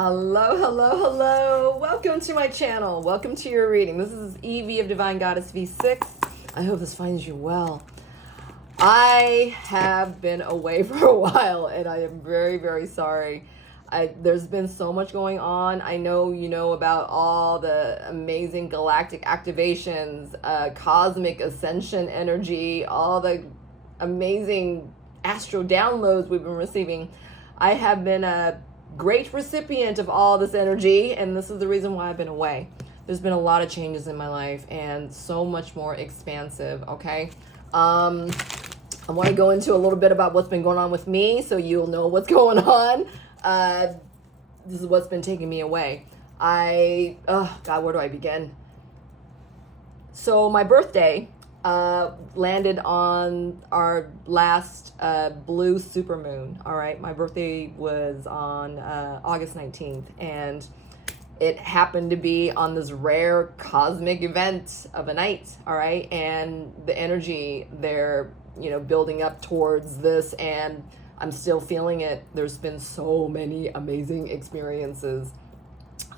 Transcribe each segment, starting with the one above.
Hello, hello, hello. Welcome to my channel. Welcome to your reading. This is Evie of Divine Goddess V6. I hope this finds you well. I have been away for a while and I am very, very sorry. There's been so much going on. I know you know about all the amazing galactic activations, cosmic ascension energy, all the amazing astro downloads we've been receiving. I have been a great recipient of all this energy, and this is the reason why I've been away. There's been a lot of changes in my life and so much more expansive, okay? I want to go into a little bit about what's been going on with me so you'll know what's going on. This is what's been taking me away. Oh God, where do I begin? So my birthday landed on our last blue supermoon. All right, my birthday was on August 19th, and it happened to be on this rare cosmic event of a night. All right, and the energy there, you know, building up towards this, and I'm still feeling it. There's been so many amazing experiences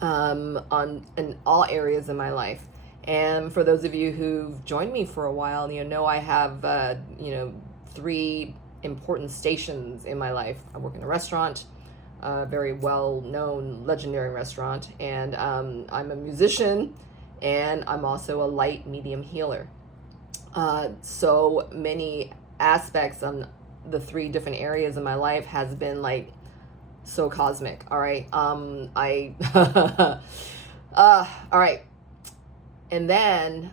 in all areas of my life. And for those of you who've joined me for a while, you know I have, 3 important stations in my life. I work in a restaurant, a very well-known, legendary restaurant, and I'm a musician, and I'm also a light medium healer. So many aspects on the 3 different areas of my life has been like so cosmic. All right. All right. And then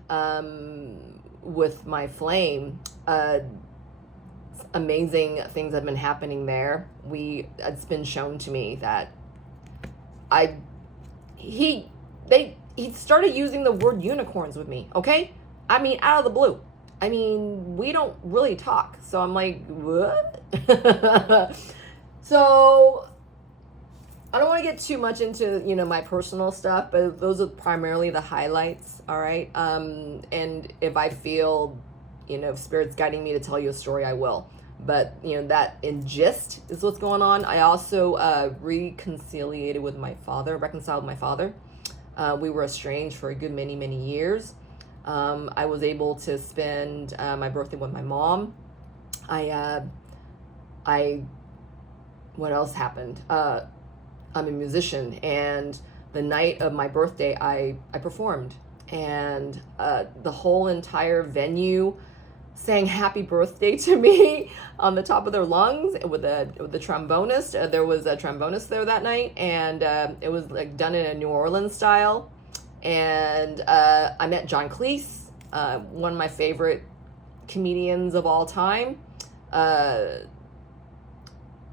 with my flame, amazing things have been happening there. It's been shown to me that he started using the word unicorns with me, okay? I mean, out of the blue. I mean, we don't really talk. So I'm like, what? So I don't want to get too much into, my personal stuff, but those are primarily the highlights, all right? And if I feel, if Spirit's guiding me to tell you a story, I will. But, that in gist is what's going on. I also reconciled with my father. We were estranged for a good many, many years. I was able to spend my birthday with my mom. What else happened? I'm a musician, and the night of my birthday, I performed, and the whole entire venue sang happy birthday to me on the top of their lungs with the trombonist. There was a trombonist there that night, and it was like done in a New Orleans style. And I met John Cleese, one of my favorite comedians of all time.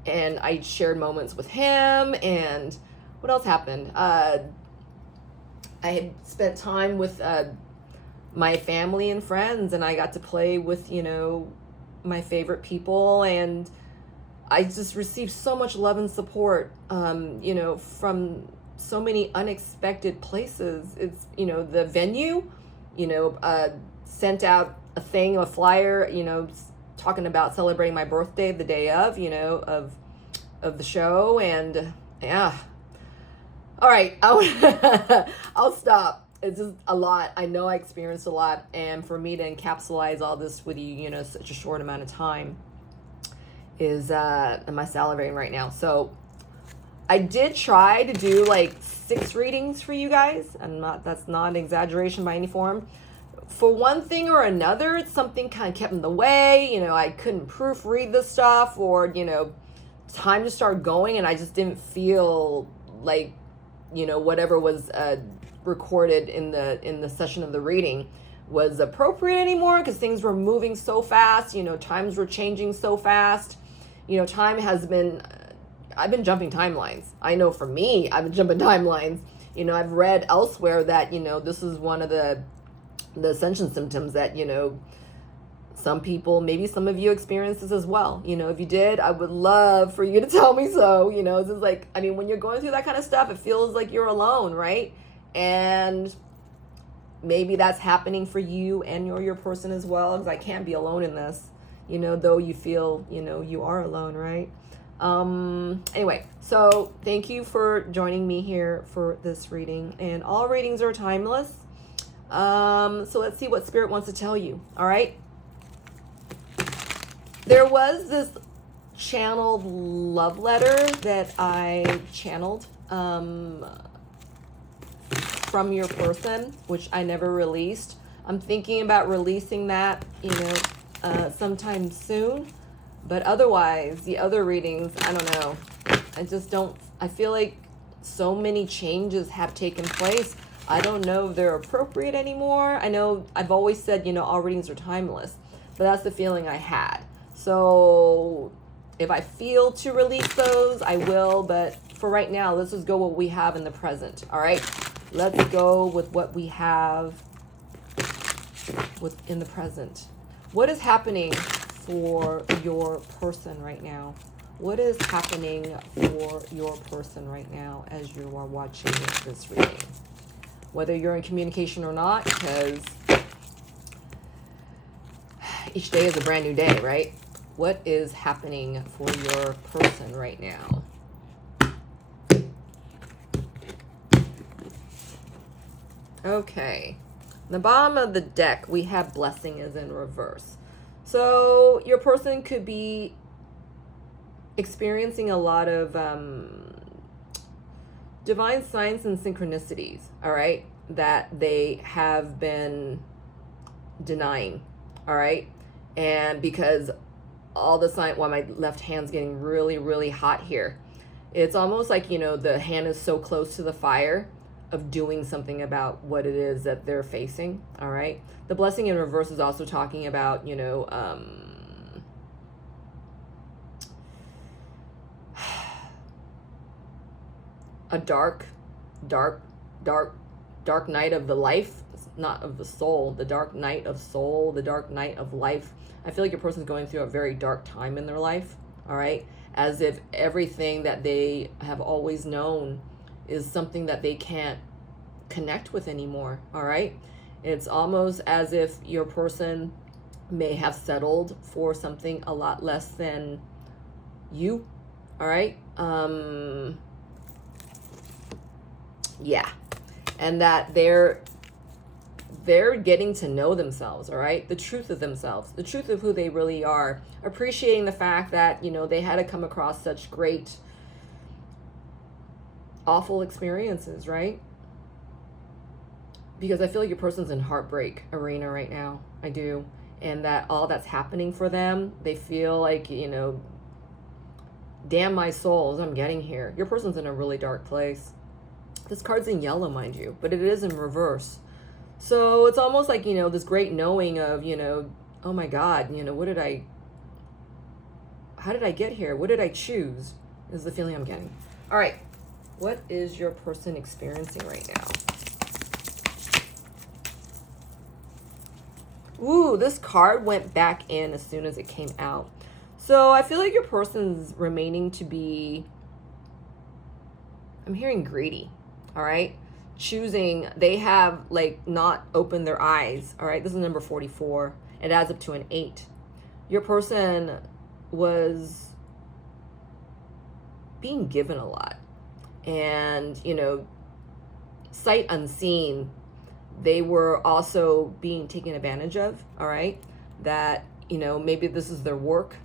And I shared moments with him. And what else happened? I had spent time with my family and friends, and I got to play with, my favorite people. And I just received so much love and support, from so many unexpected places. It's, the venue, sent out a flyer, talking about celebrating my birthday the day of, of the show. And yeah. All right. I'll stop. It's just a lot. I know I experienced a lot. And for me to encapsulate all this with you, such a short amount of time is, am I salivating right now? So I did try to do like 6 readings for you guys. That's not an exaggeration by any form. For one thing or another, something kind of kept in the way. I couldn't proofread the stuff, or, time to start going, and I just didn't feel like, whatever was recorded in the session of the reading was appropriate anymore, because things were moving so fast. Times were changing so fast. Time has been... I've been jumping timelines. I know for me, I've been jumping timelines. I've read elsewhere that, this is one of the ascension symptoms that, some people, maybe some of you experience this as well. If you did, I would love for you to tell me so. It's just like, when you're going through that kind of stuff, it feels like you're alone, right? And maybe that's happening for you and you're your person as well, because I can't be alone in this, though you feel, you are alone, right? Anyway, so thank you for joining me here for this reading, and all readings are timeless. So let's see what Spirit wants to tell you. All right. There was this channeled love letter that I channeled from your person, which I never released. I'm thinking about releasing that, sometime soon. But otherwise, the other readings, I don't know. I feel like so many changes have taken place. I don't know if they're appropriate anymore. I know I've always said, all readings are timeless, but that's the feeling I had. So if I feel to release those, I will. But for right now, let's just go what we have in the present. All right. Let's go with what we have in the present. What is happening for your person right now? What is happening for your person right now as you are watching this reading? Whether you're in communication or not, because each day is a brand new day, right? What is happening for your person right now? Okay. The bottom of the deck, we have blessing is in reverse. So your person could be experiencing a lot of divine signs and synchronicities, all right, that they have been denying, all right? And because all the sign, well, my left hand's getting really, really hot here. It's almost like, the hand is so close to the fire of doing something about what it is that they're facing, all right? The blessing in reverse is also talking about, a dark night of the life, not of the soul, the dark night of soul, the dark night of life. I feel like your person's going through a very dark time in their life, all right? As if everything that they have always known is something that they can't connect with anymore, all right? It's almost as if your person may have settled for something a lot less than you, all right? Yeah. And that they're getting to know themselves, all right? The truth of themselves, the truth of who they really are, appreciating the fact that, they had to come across such great, awful experiences, right? Because I feel like your person's in heartbreak arena right now. I do. And that all that's happening for them, they feel like, damn my souls, I'm getting here. Your person's in a really dark place. This card's in yellow, mind you, but it is in reverse. So it's almost like, this great knowing of, oh my God, how did I get here? What did I choose? Is the feeling I'm getting. All right. What is your person experiencing right now? Ooh, this card went back in as soon as it came out. So I feel like your person's remaining to be, I'm hearing greedy, all right? Choosing, they have not opened their eyes, all right? This is number 44. It adds up to an 8. Your person was being given a lot. And, sight unseen, they were also being taken advantage of, all right? That, maybe this is their work,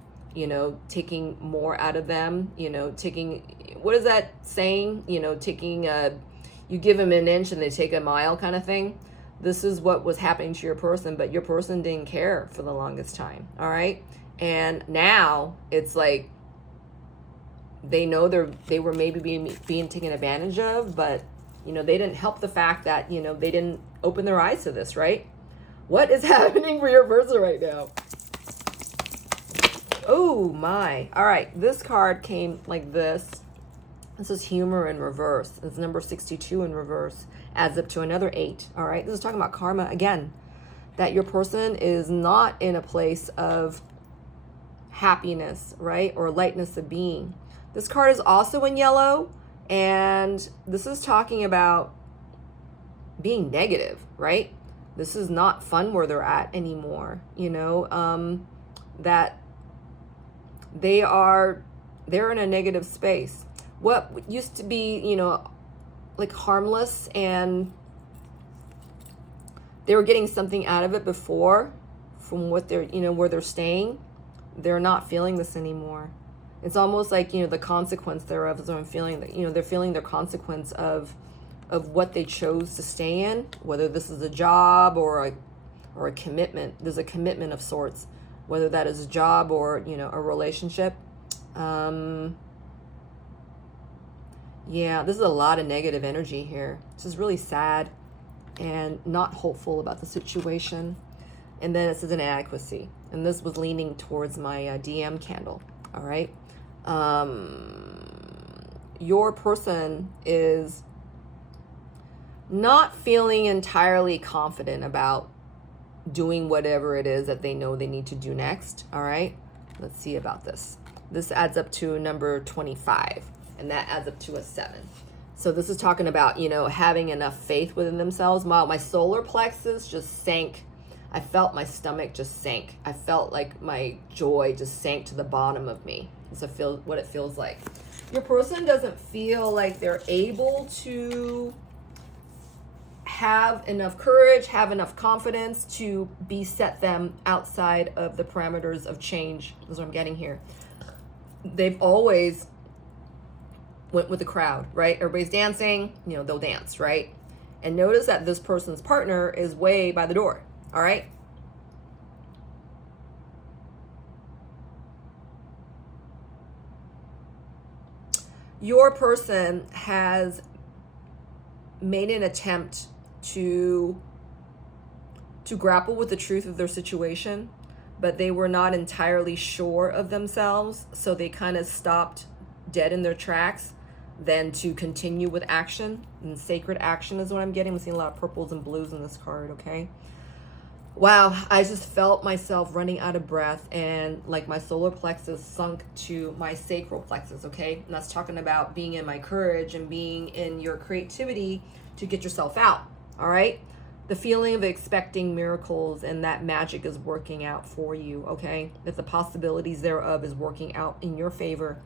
taking more out of them, taking, what is that saying? Taking, you give them an inch and they take a mile kind of thing. This is what was happening to your person, but your person didn't care for the longest time, all right? And now it's like, they know they were maybe being taken advantage of, but, they didn't help the fact that, they didn't open their eyes to this, right? What is happening for your person right now? Oh my. All right. This card came like this. This is humor in reverse. It's number 62 in reverse. Adds up to another 8. All right. This is talking about karma again. That your person is not in a place of happiness, right? Or lightness of being. This card is also in yellow. And this is talking about being negative, right? This is not fun where they're at anymore, that They're in a negative space. What used to be, you know, like harmless, and they were getting something out of it before from what they're, you know, where they're staying, they're not feeling this anymore. It's almost like, you know, the consequence thereof is what I'm feeling, that, you know, they're feeling their consequence of what they chose to stay in, whether this is a job or a commitment. There's a commitment of sorts, whether that is a job or, you know, a relationship. Yeah, this is a lot of negative energy here. This is really sad and not hopeful about the situation. And then it says inadequacy. And this was leaning towards my DM candle. All right. Your person is not feeling entirely confident about doing whatever it is that they know they need to do next. All right. Let's see about this. This adds up to number 25. And that adds up to a 7. So this is talking about, you know, having enough faith within themselves. Wow, my solar plexus just sank. I felt my stomach just sank. I felt like my joy just sank to the bottom of me. That's what it feels like. Your person doesn't feel like they're able to have enough courage, have enough confidence to set them outside of the parameters of change. That's what I'm getting here. They've always went with the crowd, right? Everybody's dancing, you know, they'll dance, right? And notice that this person's partner is way by the door, all right? Your person has made an attempt to grapple with the truth of their situation, but they were not entirely sure of themselves, so they kind of stopped dead in their tracks than to continue with action. And sacred action is what I'm getting. I'm seeing a lot of purples and blues in this card, okay? Wow, I just felt myself running out of breath, and like my solar plexus sunk to my sacral plexus, okay? And that's talking about being in my courage and being in your creativity to get yourself out, all right? The feeling of expecting miracles and that magic is working out for you, okay? That the possibilities thereof is working out in your favor.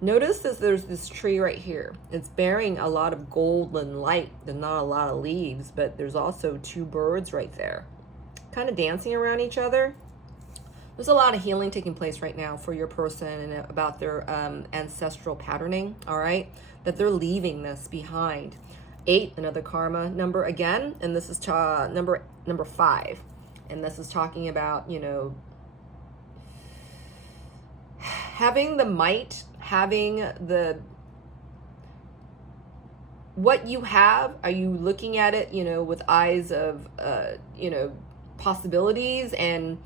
Notice that there's this tree right here. It's bearing a lot of golden light. There's not a lot of leaves, but there's also 2 birds right there, kind of dancing around each other. There's a lot of healing taking place right now for your person and about their ancestral patterning, all right? That they're leaving this behind. 8, another karma number again, and this is number 5. And this is talking about, you know, having the might, having what you have. Are you looking at it, you know, with eyes of, you know, possibilities and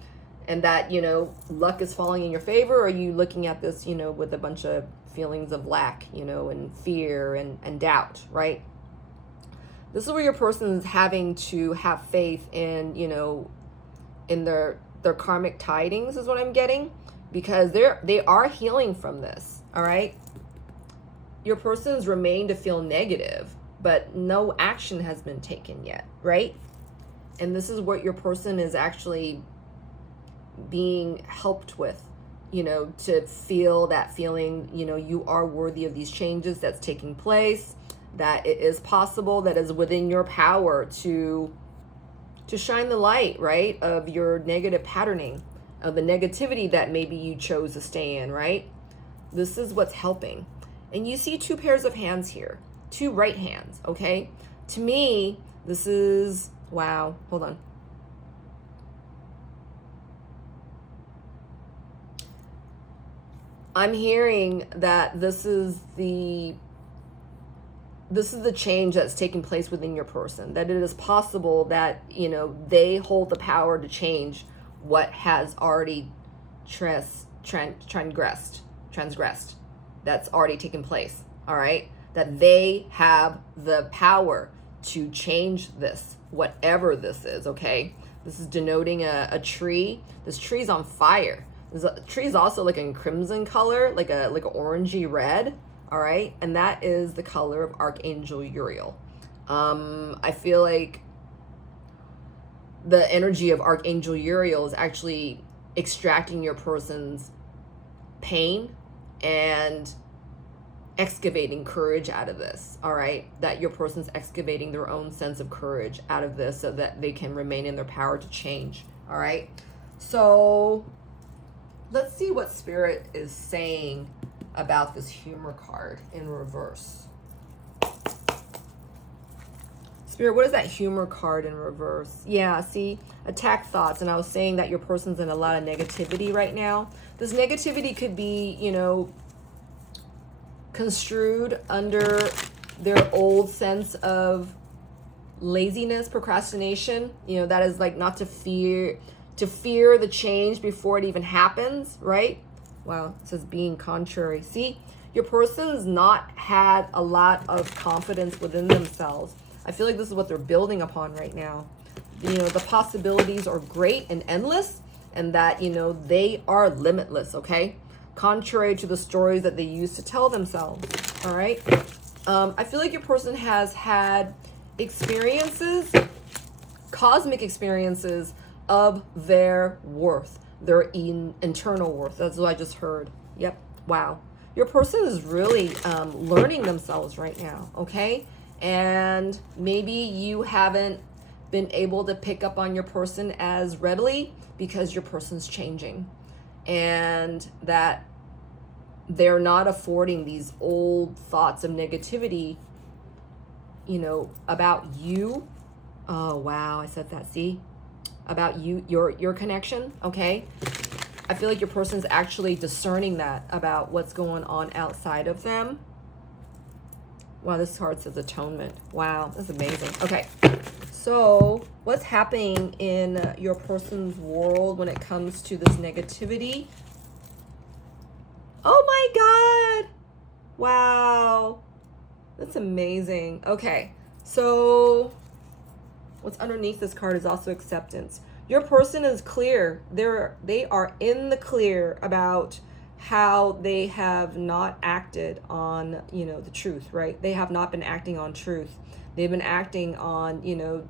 that, you know, luck is falling in your favor? Or are you looking at this, you know, with a bunch of feelings of lack, you know, and fear and doubt, right? This is where your person is having to have faith in, you know, in their karmic tidings is what I'm getting, because they are healing from this, all right? Your person's remained to feel negative, but no action has been taken yet, right? And this is what your person is actually being helped with, you know, to feel that feeling, you know, you are worthy of these changes that's taking place, that it is possible, that is within your power to shine the light, right, of your negative patterning, of the negativity that maybe you chose to stay in, right? This is what's helping. And you see 2 pairs of hands here, 2 right hands, okay? To me, this is, wow, hold on. I'm hearing that this is the change that's taking place within your person, that it is possible that, you know, they hold the power to change what has already transgressed, that's already taken place, all right? That they have the power to change this, whatever this is, okay? This is denoting a tree. This tree's on fire. This tree's also like in crimson color, like a orangey red, all right? And that is the color of Archangel Uriel. I feel like the energy of Archangel Uriel is actually extracting your person's pain and excavating courage out of this, all right? That your person's excavating their own sense of courage out of this so that they can remain in their power to change, all right? So let's see what Spirit is saying about this humor card in reverse. Spirit, what is that humor card in reverse? Yeah, see, attack thoughts. And I was saying that your person's in a lot of negativity right now. This negativity could be, you know, construed under their old sense of laziness, procrastination. You know, that is like not to fear the change before it even happens, right? Wow, it says being contrary. See, your person's not had a lot of confidence within themselves. I feel like this is what they're building upon right now. You know, the possibilities are great and endless, and that, you know, they are limitless, okay? Contrary to the stories that they used to tell themselves, all right? I feel like your person has had experiences, cosmic experiences of their worth, their internal worth. That's what I just heard. Yep. Wow. Your person is really learning themselves right now, okay? And maybe you haven't been able to pick up on your person as readily because your person's changing, and that they're not affording these old thoughts of negativity, you know, about you. Oh, wow. I said that. See? About you, your connection. Okay. I feel like your person's actually discerning that about what's going on outside of them. Wow, this card says atonement. Wow, that's amazing. Okay, so what's happening in your person's world when it comes to this negativity? Oh my God. Wow, that's amazing. Okay, so what's underneath this card is also acceptance. Your person is clear. They are in the clear about how they have not acted on, you know, the truth, right? They have not been acting on truth. They've been acting on, you know,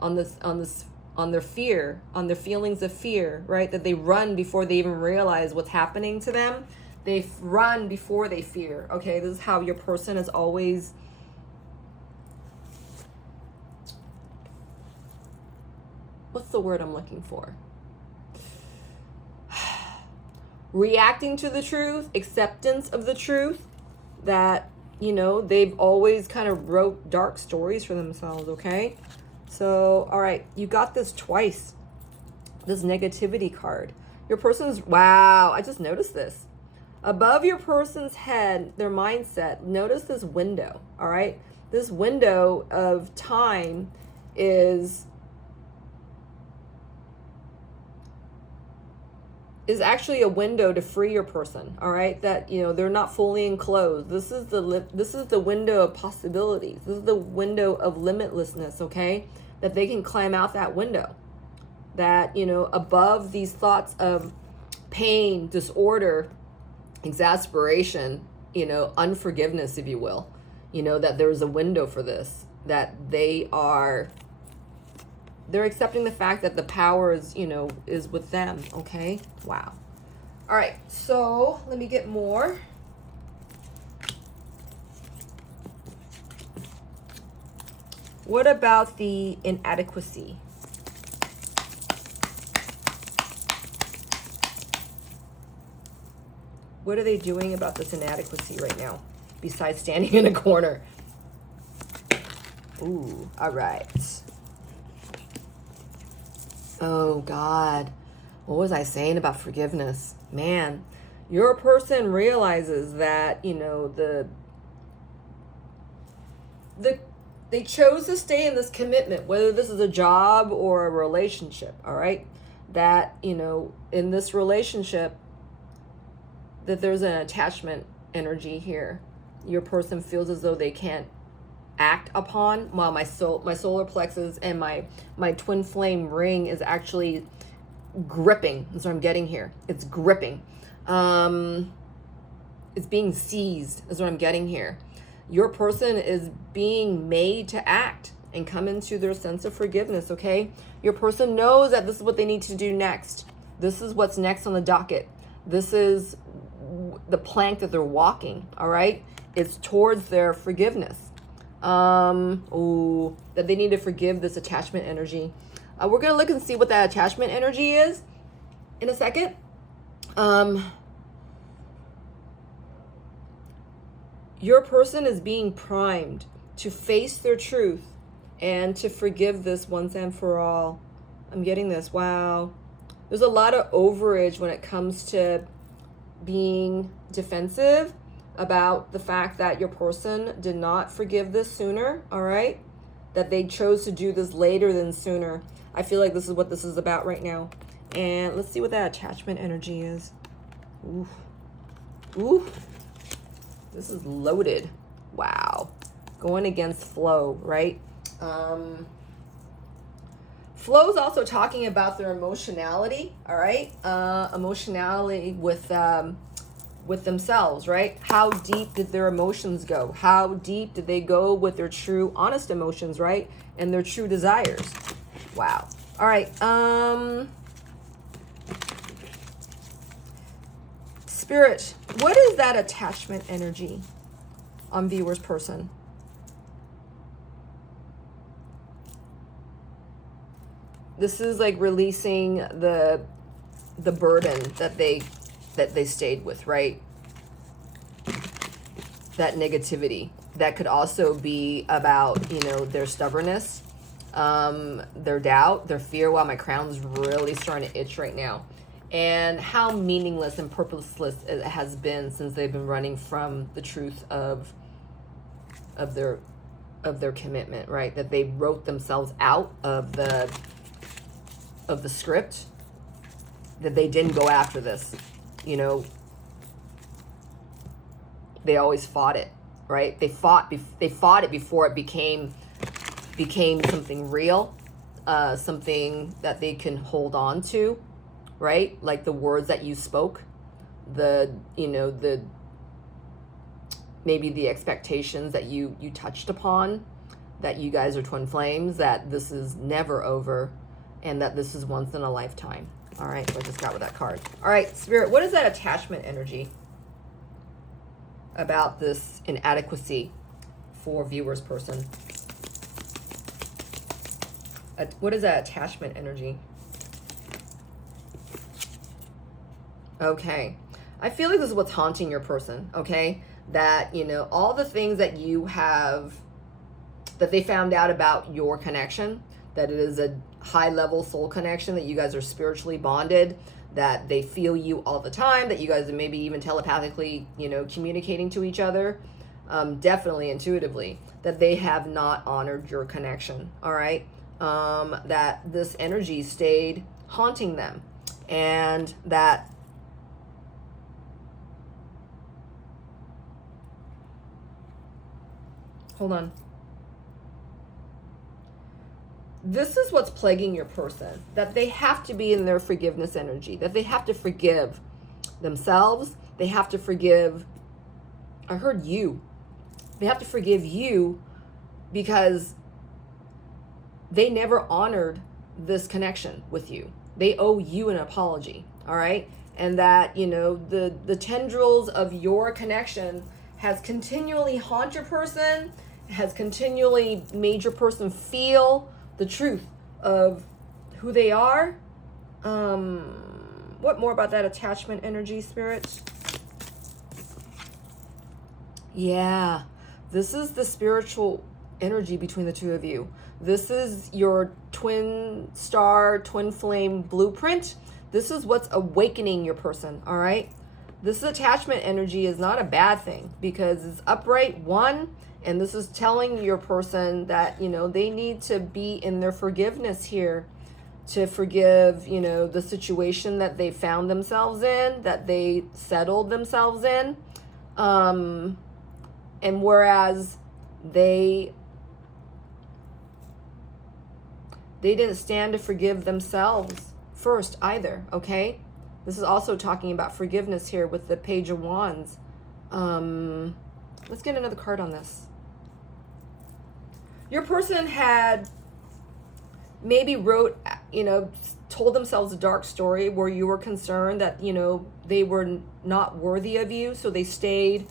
on their fear, on their feelings of fear, right? That they run before they even realize what's happening to them. They run before they fear. Okay, this is how your person is always what's the word I'm looking for? Reacting to the truth, acceptance of the truth, that, you know, they've always kind of wrote dark stories for themselves, okay? So, all right, you got this twice, this negativity card. Your person's, wow, I just noticed this. Above your person's head, their mindset, notice this window, all right? This window of time is actually a window to free your person, all right? That, you know, they're not fully enclosed. This is the window of possibilities. This is the window of limitlessness, okay? That they can climb out that window. That, you know, above these thoughts of pain, disorder, exasperation, you know, unforgiveness, if you will, you know, that there's a window for this, that they're accepting the fact that the power is, you know, is with them, okay? Wow. All right, so let me get more. What about the inadequacy? What are they doing about this inadequacy right now, besides standing in a corner? Ooh, all right. Oh, God. What was I saying about forgiveness? Man, your person realizes that, you know, they chose to stay in this commitment, whether this is a job or a relationship, all right? That, you know, in this relationship, that there's an attachment energy here. Your person feels as though they can't act upon, while my solar plexus and my twin flame ring is actually gripping. That's what I'm getting here. It's gripping. It's being seized. Is what I'm getting here. Your person is being made to act and come into their sense of forgiveness, okay? Your person knows that this is what they need to do next. This is what's next on the docket. This is the plank that they're walking, all right? It's towards their forgiveness. That they need to forgive this attachment energy. We're going to look and see what that attachment energy is in a second. Your person is being primed to face their truth and to forgive this once and for all. I'm getting this. Wow. There's a lot of overage when it comes to being defensive about the fact that your person did not forgive this sooner, all right? That they chose to do this later than sooner. I feel like this is what this is about right now. And let's see what that attachment energy is. Ooh. Ooh. This is loaded. Wow. Going against flow, right? Flow is also talking about their emotionality, all right? Emotionality with themselves, right? How deep did their emotions go? How deep did they go with their true, honest emotions, right? And their true desires. Wow. All right. Spirit, what is that attachment energy on viewer's person? This is like releasing the burden that they stayed with, right? That negativity. That could also be about, you know, their stubbornness, their doubt, their fear. Wow, my crown's really starting to itch right now. And how meaningless and purposeless it has been since they've been running from the truth of their commitment, right? That they wrote themselves out of the script, that they didn't go after this, you know. They always fought it, right? They fought it before it became something real, something that they can hold on to, right? Like the words that you spoke, maybe the expectations that you touched upon, that you guys are twin flames, that this is never over, and that this is once in a lifetime. All right, so I just got with that card. All right, Spirit, what is that attachment energy about this inadequacy for viewer's person? What is that attachment energy? Okay. I feel like this is what's haunting your person, okay? That, you know, all the things that you have, that they found out about your connection, that it is a high-level soul connection, that you guys are spiritually bonded, that they feel you all the time, that you guys are maybe even telepathically, you know, communicating to each other, definitely intuitively, that they have not honored your connection, all right? That this energy stayed haunting them, and that hold on. This is what's plaguing your person, that they have to be in their forgiveness energy, that they have to forgive themselves. They have to forgive, I heard you. They have to forgive you because they never honored this connection with you. They owe you an apology, all right? And that, you know, the tendrils of your connection has continually haunted your person, has continually made your person feel the truth of who they are. What more about that attachment energy, Spirit? Yeah, this is the spiritual energy between the two of you. This is your twin star, twin flame blueprint. This is what's awakening your person, all right? This attachment energy is not a bad thing because it's upright, one, and this is telling your person that, you know, they need to be in their forgiveness here, to forgive, you know, the situation that they found themselves in, that they settled themselves in. And whereas they didn't stand to forgive themselves first either, okay? This is also talking about forgiveness here with the Page of Wands. Let's get another card on this. Your person had maybe wrote, you know, told themselves a dark story where you were concerned that, you know, they were not worthy of you, so they stayed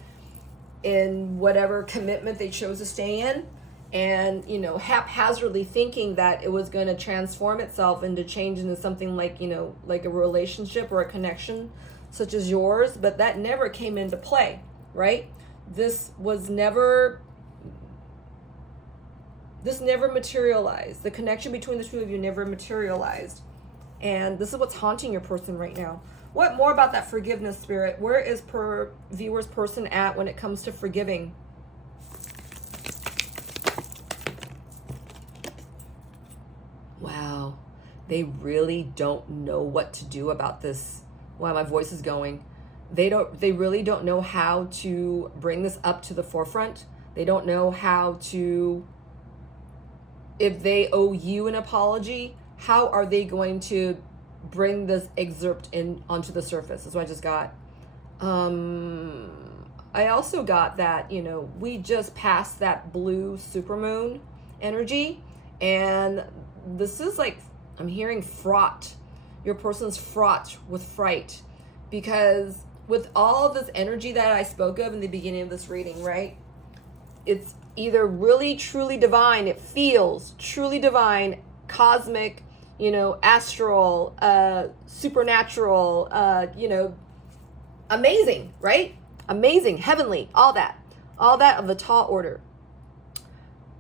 in whatever commitment they chose to stay in, and, you know, haphazardly thinking that it was going to transform itself into change into something like, you know, like a relationship or a connection such as yours, but that never came into play, right? This never materialized. The connection between the two of you never materialized. And this is what's haunting your person right now. What more about that forgiveness, Spirit? Where is viewer's person at when it comes to forgiving? Wow. They really don't know what to do about this. Wow, my voice is going. They really don't know how to bring this up to the forefront. They don't know how to, if they owe you an apology, how are they going to bring this excerpt in onto the surface? That's what I just got. I also got that, you know, we just passed that blue supermoon energy, and this is like, I'm hearing fraught. Your person's fraught with fright, because with all this energy that I spoke of in the beginning of this reading, right? It's either really truly divine, it feels truly divine, cosmic, you know, astral, supernatural, you know, amazing, right? Amazing, heavenly, all that of the tall order.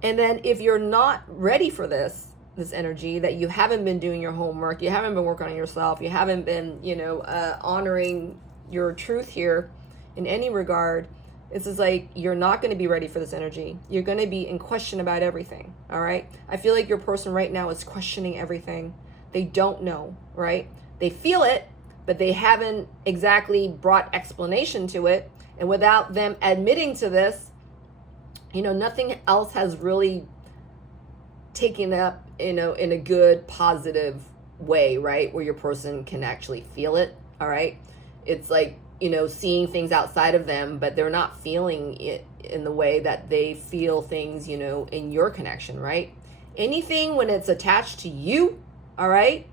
And then if you're not ready for this energy, that you haven't been doing your homework, you haven't been working on yourself, you haven't been, you know, honoring your truth here in any regard, this is like, you're not going to be ready for this energy. You're going to be in question about everything, all right? I feel like your person right now is questioning everything. They don't know, right? They feel it, but they haven't exactly brought explanation to it. And without them admitting to this, you know, nothing else has really taken up, you know, in a good, positive way, right? Where your person can actually feel it, all right? It's like, you know, seeing things outside of them, but they're not feeling it in the way that they feel things, you know, in your connection, right? Anything when it's attached to you, all right,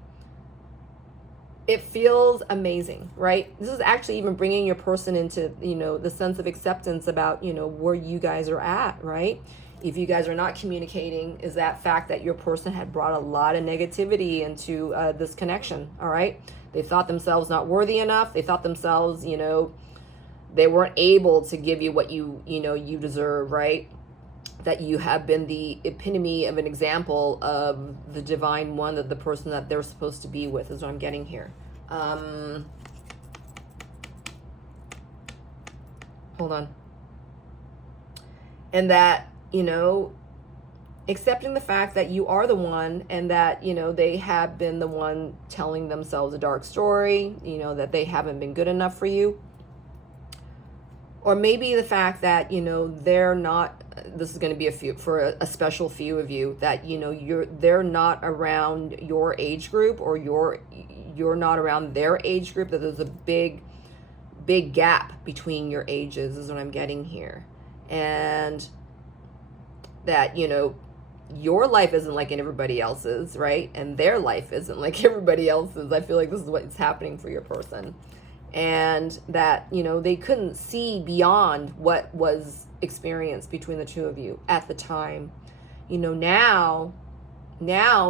it feels amazing, right? This is actually even bringing your person into, you know, the sense of acceptance about, you know, where you guys are at, right? If you guys are not communicating, is that fact that your person had brought a lot of negativity into this connection, all right? They thought themselves not worthy enough. They thought themselves, you know, they weren't able to give you what you know, you deserve, right? That you have been the epitome of an example of the divine one, that the person that they're supposed to be with, is what I'm getting here. Hold on. And that, you know, accepting the fact that you are the one, and that, you know, they have been the one telling themselves a dark story, you know, that they haven't been good enough for you. Or maybe the fact that, you know, they're not, this is going to be a special few of you, that, you know, they're not around your age group, or you're not around their age group, that there's a big gap between your ages, is what I'm getting here. And that, you know, your life isn't like everybody else's, right? And their life isn't like everybody else's. I feel like this is what's happening for your person. And that, you know, they couldn't see beyond what was experienced between the two of you at the time. You know, now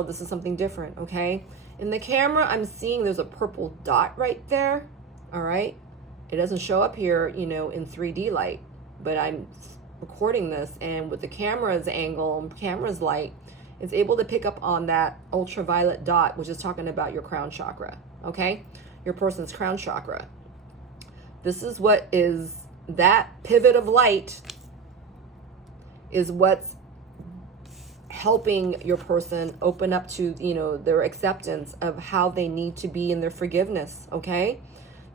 this is something different, okay? In the camera, I'm seeing there's a purple dot right there, all right? It doesn't show up here, you know, in 3D light, but I'm recording this, and with the camera's angle, camera's light, it's able to pick up on that ultraviolet dot, which is talking about your crown chakra, okay? Your person's crown chakra. This is what is, that pivot of light is what's helping your person open up to, you know, their acceptance of how they need to be in their forgiveness, okay?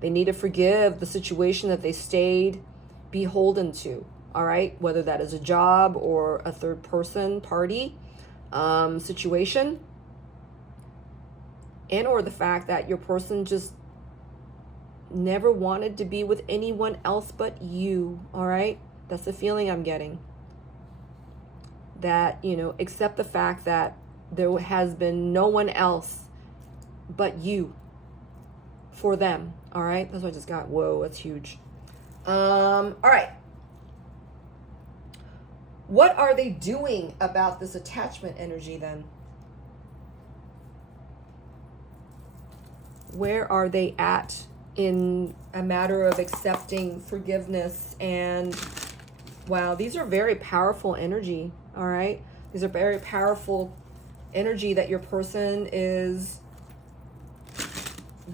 They need to forgive the situation that they stayed beholden to, all right? Whether that is a job or a third person party situation, and or the fact that your person just never wanted to be with anyone else but you, all right? That's the feeling I'm getting. That, you know, accept the fact that there has been no one else but you for them. All right, that's what I just got. Whoa, that's huge. All right, what are they doing about this attachment energy then? Where are they at in a matter of accepting forgiveness? And wow, these are very powerful energy. All right, these are very powerful energy that your person is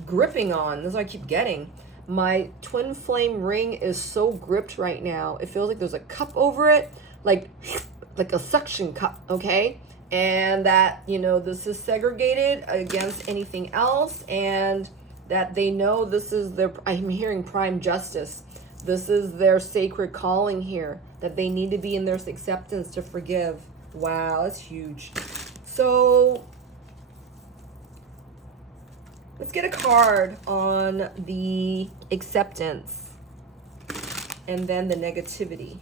gripping on. That's what I keep getting. My twin flame ring is so gripped right now. It feels like there's a cup over it, like a suction cup, okay? And that, you know, this is segregated against anything else, and that they know this is their, I'm hearing prime justice. This is their sacred calling here, that they need to be in their acceptance to forgive. Wow, that's huge. So let's get a card on the acceptance and then the negativity.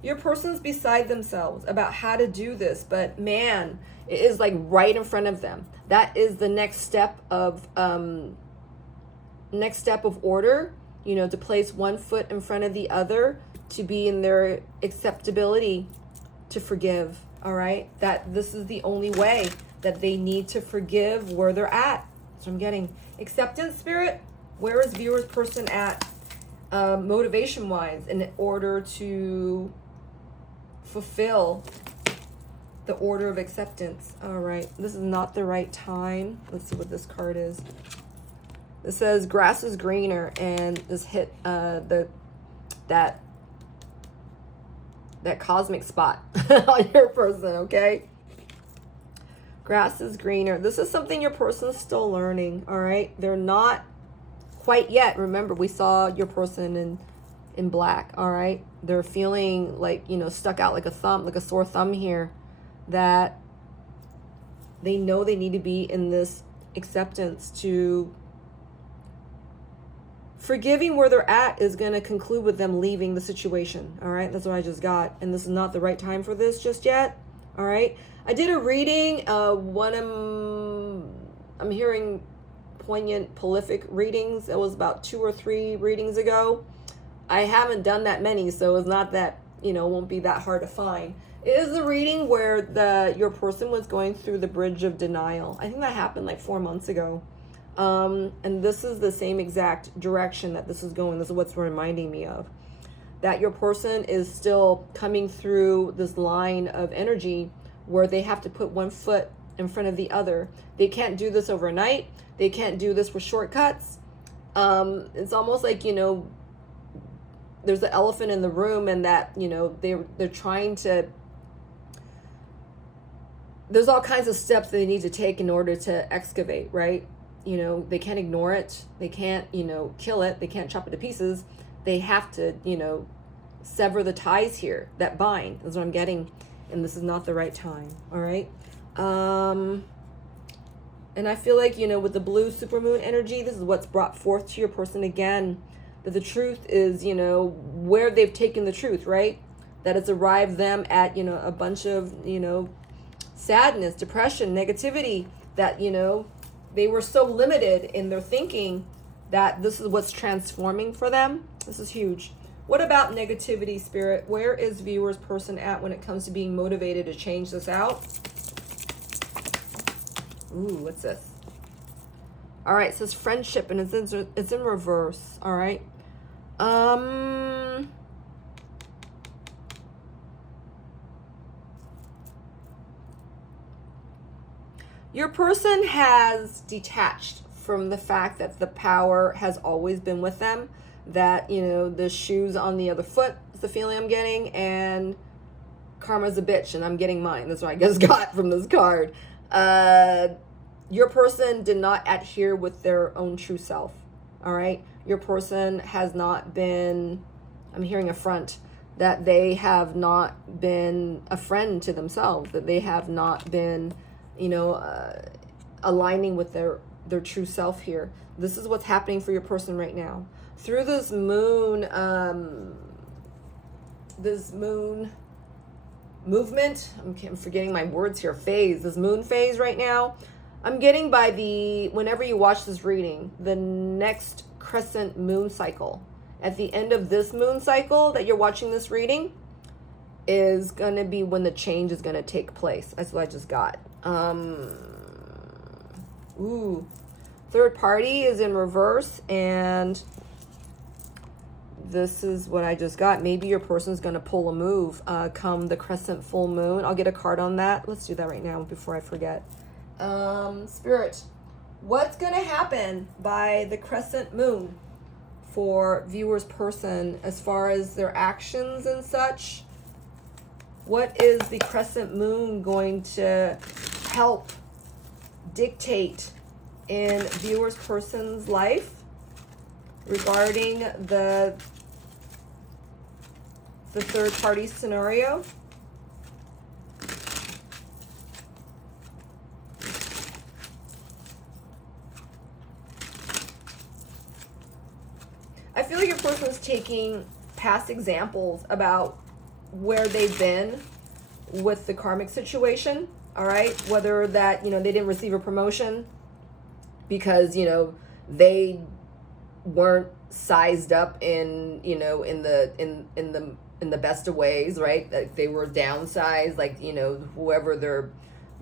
Your person's beside themselves about how to do this, but man, it is like right in front of them. That is the next step of order, you know, to place one foot in front of the other, to be in their acceptability to forgive. All right, that this is the only way that they need to forgive where they're at. So I'm getting acceptance, spirit. Where is viewer's person at motivation wise in order to fulfill the order of acceptance? All right, this is not the right time. Let's see what this card is. It says grass is greener, and this hit that cosmic spot on your person, okay? Grass is greener. This is something your person's still learning, all right? They're not quite yet. Remember, we saw your person in black, all right? They're feeling like, you know, stuck out like a thumb, like a sore thumb here, that they know they need to be in this acceptance. To forgiving where they're at is going to conclude with them leaving the situation. All right, that's what I just got. And this is not the right time for this just yet. All right, I did a reading. I'm hearing poignant, prolific readings. It was about 2 or 3 readings ago. I haven't done that many, so it's not that, you know, it won't be that hard to find. It is a reading where your person was going through the bridge of denial. I think that happened like 4 months ago. And this is the same exact direction that this is going. This is what's reminding me of. That your person is still coming through this line of energy where they have to put one foot in front of the other. They can't do this overnight. They can't do this with shortcuts. It's almost like, you know, there's the elephant in the room, and that, you know, they're trying to, there's all kinds of steps they need to take in order to excavate, right? You know, they can't ignore it. They can't, you know, kill it. They can't chop it to pieces. They have to, you know, sever the ties here that bind. That's what I'm getting. And this is not the right time. All right. And I feel like, you know, with the blue supermoon energy, this is what's brought forth to your person again. That the truth is, you know, where they've taken the truth, right? That it's arrived them at, you know, a bunch of, you know, sadness, depression, negativity, that, you know, they were so limited in their thinking that this is what's transforming for them. This is huge. What about negativity, spirit? Where is viewer's person at when it comes to being motivated to change this out? Ooh, what's this? All right, it says friendship, and it's in reverse. All right. Your person has detached from the fact that the power has always been with them. That, you know, the shoe's on the other foot is the feeling I'm getting, and karma's a bitch, and I'm getting mine. That's what I just got from this card. Your person did not adhere with their own true self. All right. Your person has not been, I'm hearing a front, that they have not been a friend to themselves, that they have not been, you know, aligning with their true self here. This is what's happening for your person right now. Through this moon movement. I'm forgetting my words here. Phase, this moon phase right now. I'm getting by whenever you watch this reading, the next crescent moon cycle. At the end of this moon cycle that you're watching this reading is going to be when the change is going to take place. That's what I just got. Third party is in reverse, and this is what I just got. Maybe your person's going to pull a move come the crescent full moon. I'll get a card on that. Let's do that right now before I forget. Spirit, what's going to happen by the crescent moon for viewer's person as far as their actions and such? What is the crescent moon going to help dictate in viewer's person's life regarding the third party scenario? I feel like your person's taking past examples about where they've been with the karmic situation, all right? Whether that, they didn't receive a promotion because, they weren't sized up in, in the best of ways, right? Like they were downsized, like, whoever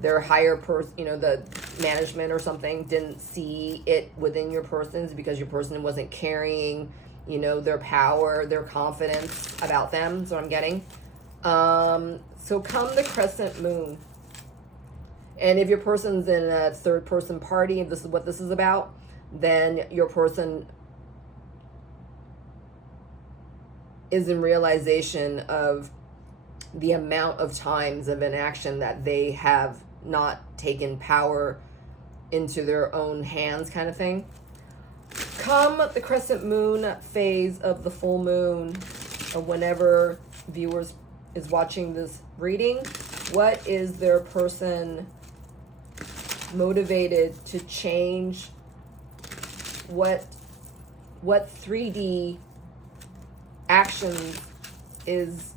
their higher person, the management or something didn't see it within your person's because your person wasn't carrying, their power, their confidence about them. That's what I'm getting. So come the crescent moon. And if your person's in a third person party, if this is what this is about, then your person is in realization of the amount of times of inaction that they have not taken power into their own hands, kind of thing. Come the crescent moon phase of the full moon, or whenever viewers is watching this reading, what is their person motivated to change? What 3D actions is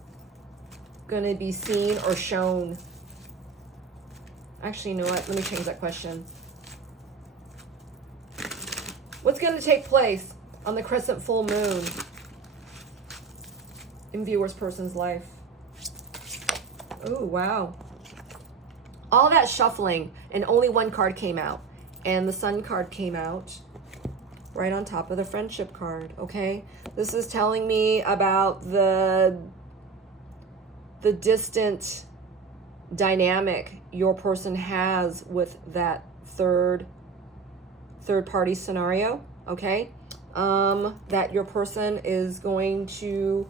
going to be seen or shown? Actually, you know what? Let me change that question. What's going to take place on the crescent full moon in viewer's person's life? Oh, wow. All that shuffling and only one card came out. And the Sun card came out right on top of the Friendship card, okay? This is telling me about the distant dynamic your person has with that third party scenario, okay? That your person is going to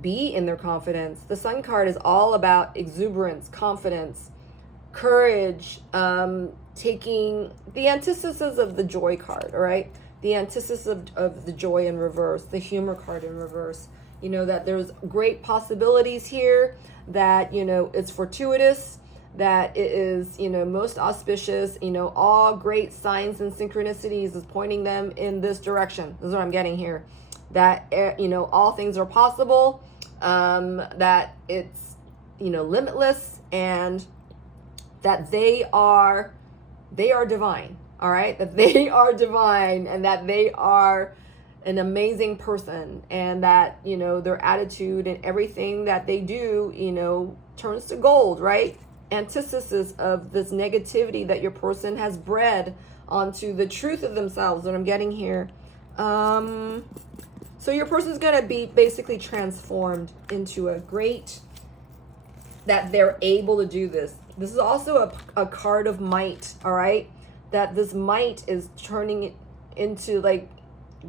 be in their confidence. The Sun card is all about exuberance, confidence, courage, taking the antithesis of the Joy card, all right? The antithesis of the Joy in reverse, the Humor card in reverse. That there's great possibilities here, that, it's fortuitous, that it is, most auspicious, all great signs and synchronicities is pointing them in this direction. This is what I'm getting here. That, all things are possible, that it's, limitless, and that they are divine, all right? That they are divine, and that they are an amazing person, and that, their attitude and everything that they do, turns to gold, right? Antithesis of this negativity that your person has bred onto the truth of themselves, that I'm getting here. So your person's going to be basically transformed into a great, that they're able to do this. This is also a card of might, all right? That this might is turning it into like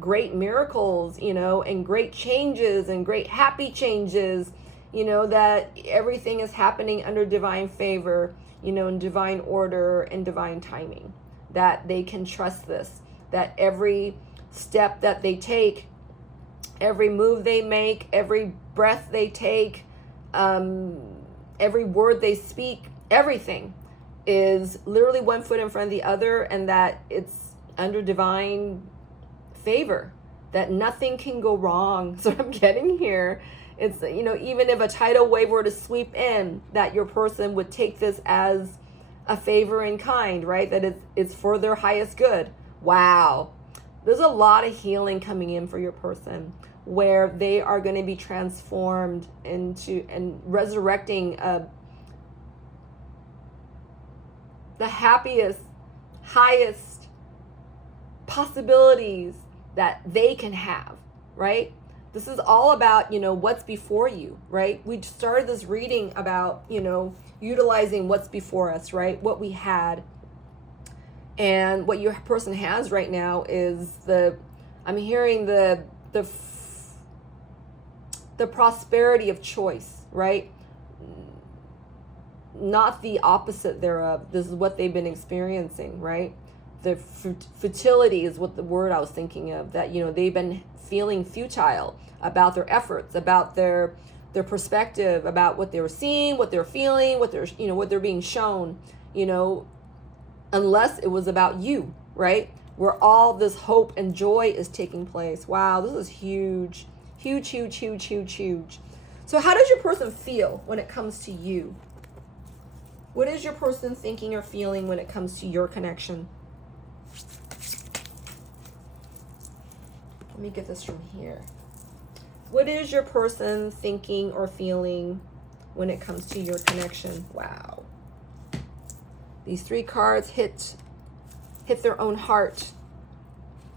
great miracles, and great changes and great happy changes, that everything is happening under divine favor, in divine order and divine timing. That they can trust this, that every step that they take, every move they make, every breath they take, every word they speak, everything is literally one foot in front of the other, and that it's under divine favor, that nothing can go wrong. So I'm getting here. It's, you know, even if a tidal wave were to sweep in, that your person would take this as a favor in kind, right? That it's for their highest good. Wow. There's a lot of healing coming in for your person, where they are going to be transformed into and resurrecting the happiest, highest possibilities that they can have, right? This is all about, you know, what's before you, right? We started this reading about, you know, utilizing what's before us, right? What we had. And what your person has right now is I'm hearing the prosperity of choice, right? Not the opposite thereof. This is what they've been experiencing, right? The futility is what the word I was thinking of, that, you know, they've been feeling futile about their efforts, about their perspective, about what they were seeing, what they're feeling, what they're being shown, you know, unless it was about you, right? Where all this hope and joy is taking place. Wow, this is huge, huge, huge, huge, huge, huge. So how does your person feel when it comes to you? What is your person thinking or feeling when it comes to your connection? Let me get this from here. What is your person thinking or feeling when it comes to your connection? Wow. These 3 cards hit their own heart.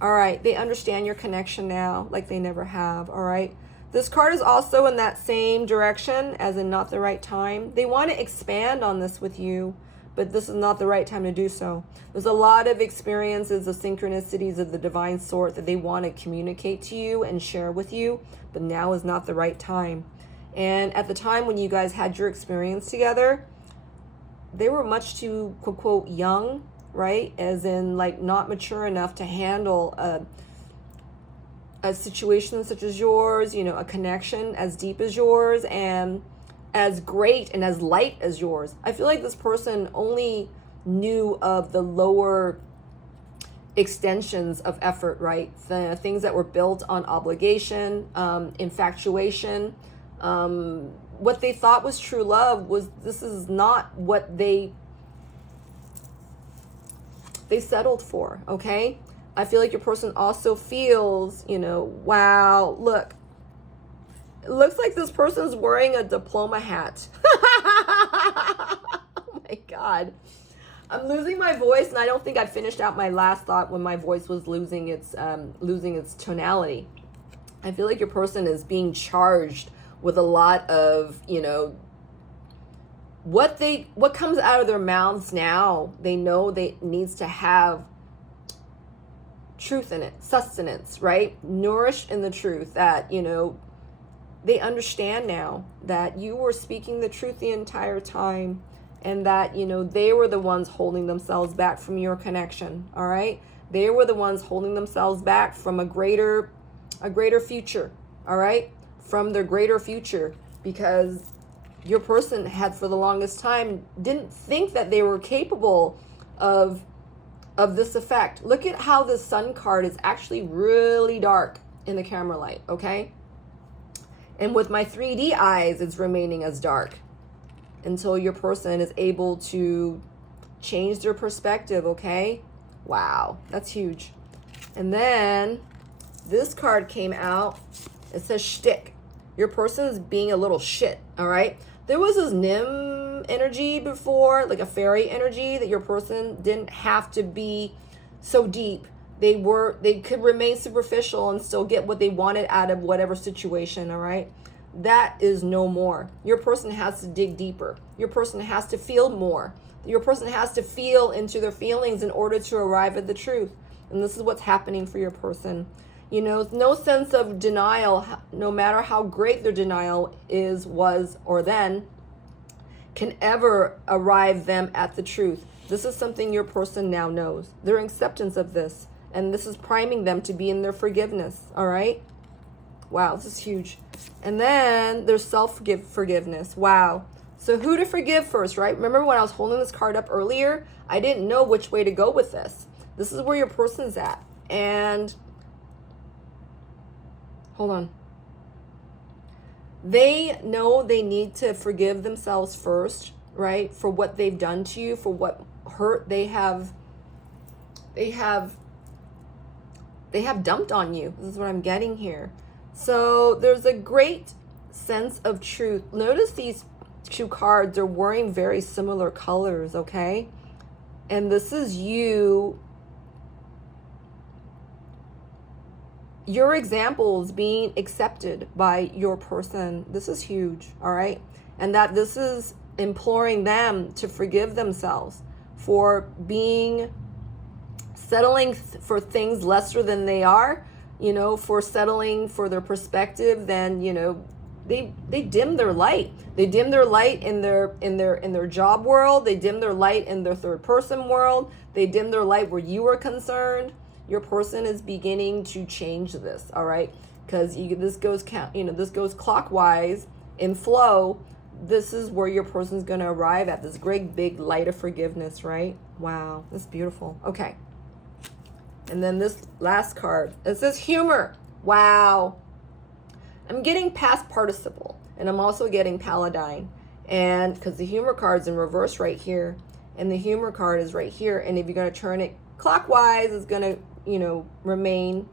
All right. They understand your connection now like they never have. All right. This card is also in that same direction, as in not the right time. They want to expand on this with you, but this is not the right time to do so. There's a lot of experiences of synchronicities of the divine sort that they want to communicate to you and share with you, but now is not the right time. And at the time when you guys had your experience together, they were much too, quote, quote, young, right? As in, like, not mature enough to handle a situation such as yours, you know, a connection as deep as yours and as great and as light as yours. I feel like this person only knew of the lower extensions of effort, right? The things that were built on obligation, infatuation, what they thought was true love this is not what they settled for, okay? I feel like your person also feels, you know, wow, look, it looks like this person's wearing a diploma hat. Oh my God. I'm losing my voice, and I don't think I finished out my last thought when my voice was losing its tonality. I feel like your person is being charged with a lot of, you know, what comes out of their mouths now. They know they needs to have truth in it, sustenance, right? Nourished in the truth, that, you know, they understand now that you were speaking the truth the entire time, and that, you know, they were the ones holding themselves back from your connection. All right. They were the ones holding themselves back from a greater future. All right. From their greater future, because your person had for the longest time didn't think that they were capable of this effect. Look at how the sun card is actually really dark in the camera light, okay? And with my 3D eyes, it's remaining as dark until your person is able to change their perspective, okay? Wow, that's huge. And then this card came out. It says shtick. Your person is being a little shit, all right? There was this Nim energy before, like a fairy energy, that your person didn't have to be so deep. They could remain superficial and still get what they wanted out of whatever situation, all right? That is no more. Your person has to dig deeper. Your person has to feel more. Your person has to feel into their feelings in order to arrive at the truth. And this is what's happening for your person. You know, no sense of denial, no matter how great their denial is, was, or then, can ever arrive them at the truth. This is something your person now knows. Their acceptance of this. And this is priming them to be in their forgiveness. All right? Wow, this is huge. And then there's self-forgiveness. Wow. So who to forgive first, right? Remember when I was holding this card up earlier? I didn't know which way to go with this. This is where your person's at. And hold on. They know they need to forgive themselves first, right? For what they've done to you, for what hurt they have dumped on you. This is what I'm getting here. So there's a great sense of truth. Notice these two cards are wearing very similar colors, okay? And this is you, your examples being accepted by your person. This is huge, all right? And that this is imploring them to forgive themselves for settling for things lesser than they are, for settling for their perspective. Then, they dim their light. They dim their light in their job world. They dim their light in their third person world. They dim their light where you are concerned. Your person is beginning to change this, all right? Because this goes clockwise in flow. This is where your person's going to arrive at, this great big light of forgiveness, right? Wow, that's beautiful. Okay. And then this last card, it says humor. Wow. I'm getting past participle, and I'm also getting paladine. And because the humor card's in reverse right here, and the humor card is right here. And if you're going to turn it clockwise, it's going to, remain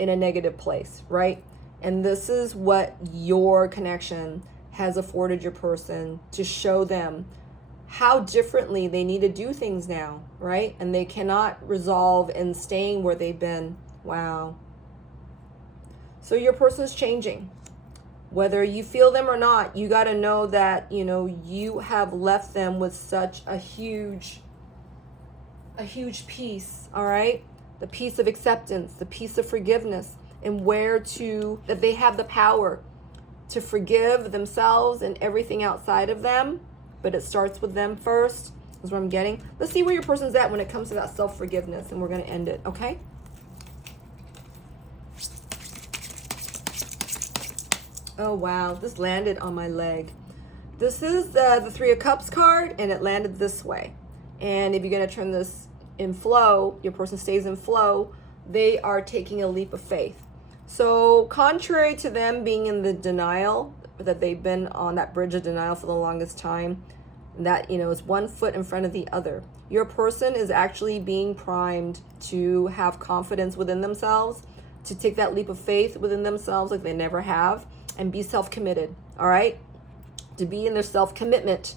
in a negative place, right? And this is what your connection has afforded your person, to show them how differently they need to do things now, right? And they cannot resolve in staying where they've been. Wow. So your person's changing. Whether you feel them or not, you got to know that, you have left them with such a huge peace, all right? The peace of acceptance, the peace of forgiveness, and that they have the power to forgive themselves and everything outside of them. But it starts with them first. That's what I'm getting. Let's see where your person's at when it comes to that self-forgiveness, and we're going to end it, okay? Oh, wow. This landed on my leg. This is the Three of Cups card, and it landed this way. And if you're going to turn this in flow, your person stays in flow, they are taking a leap of faith. So contrary to them being in the denial, that they've been on that bridge of denial for the longest time, that, is one foot in front of the other. Your person is actually being primed to have confidence within themselves, to take that leap of faith within themselves like they never have, and be self-committed, all right? To be in their self-commitment,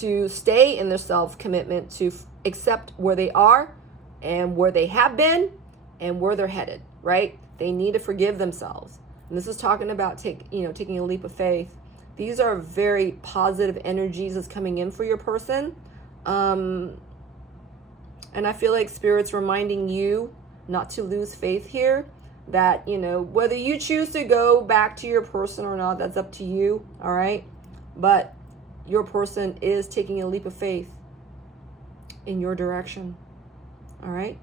to stay in their self-commitment, to accept where they are and where they have been and where they're headed, right? They need to forgive themselves. And this is talking about taking a leap of faith. These are very positive energies that's coming in for your person. And I feel like Spirit's reminding you not to lose faith here. That, whether you choose to go back to your person or not, that's up to you, all right? But your person is taking a leap of faith in your direction, all right?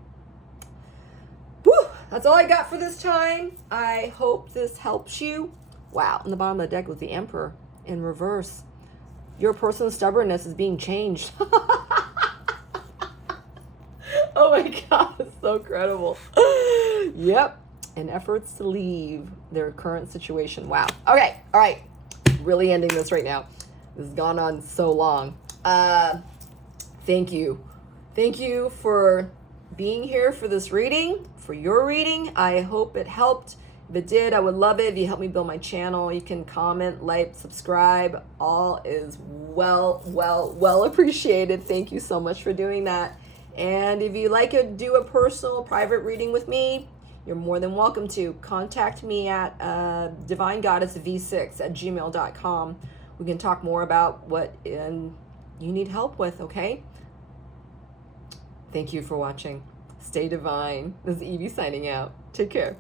Woo! That's all I got for this time. I hope this helps you. Wow, on the bottom of the deck was the Emperor in reverse. Your person's stubbornness is being changed. Oh my God, it's so incredible. Yep. And efforts to leave their current situation. Wow. Okay. All right. Really ending this right now. This has gone on so long. Thank you. Thank you for being here for this reading, for your reading. I hope it helped. If it did, I would love it if you help me build my channel. You can comment, like, subscribe. All is well appreciated. Thank you so much for doing that. And if you'd like to do a personal private reading with me, you're more than welcome to. Contact me at divinegoddessv6@gmail.com. We can talk more about what you need help with, okay? Thank you for watching. Stay divine. This is Evie signing out. Take care.